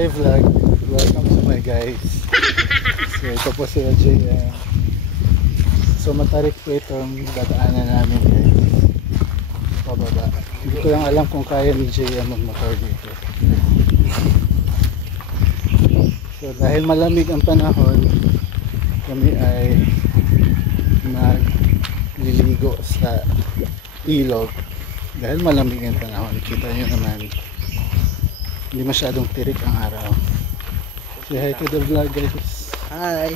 Hi vlog, welcome to my guys. So ito po sila JM. So matarik po itong dadaanan namin guys. Pababa. Hindi ko lang alam kung kaya ni JM magmotor dito. So dahil malamig ang panahon, kami ay nagliligo sa ilog. Dahil malamig ang panahon, kita nyo naman, hindi masyadong tirik ang araw. Say hi to the vlog guys. Hi.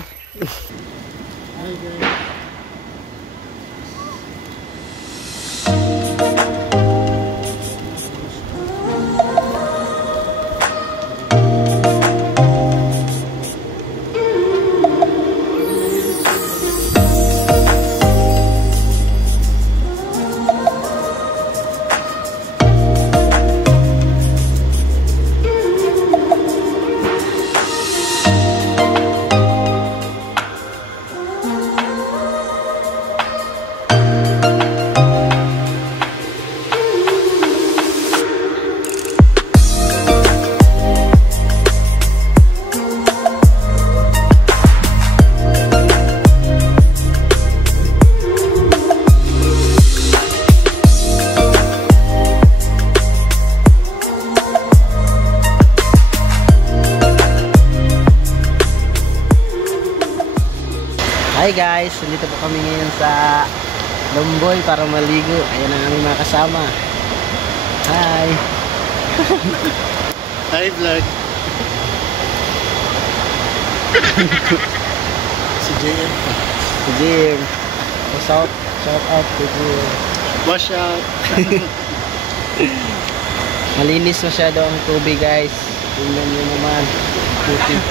Hi guys. Hi guys, dito po kami ngayon sa Lomboy para maligo. Ayan ang aming mga kasama. Hi. Hi vlog. Si JM. Si Jim. Shout out to Jim. Wash out. Malinis masyado ang tubig guys. Tingnan nyo naman. Putik.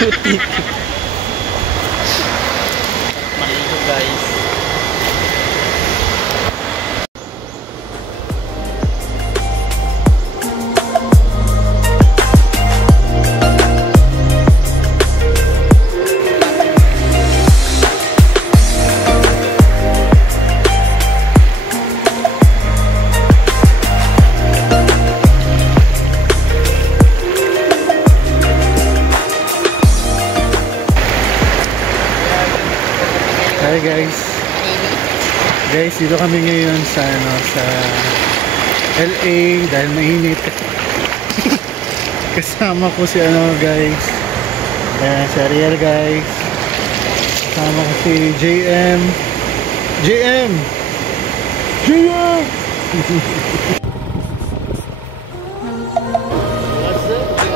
Putik. Maligo guys. Hi guys. Guys, dito kami ngayon sa LA dahil mainit. Kasama ko si guys. Si Ariel guys. Kasama ko si JM. JM. JM. What's up guys?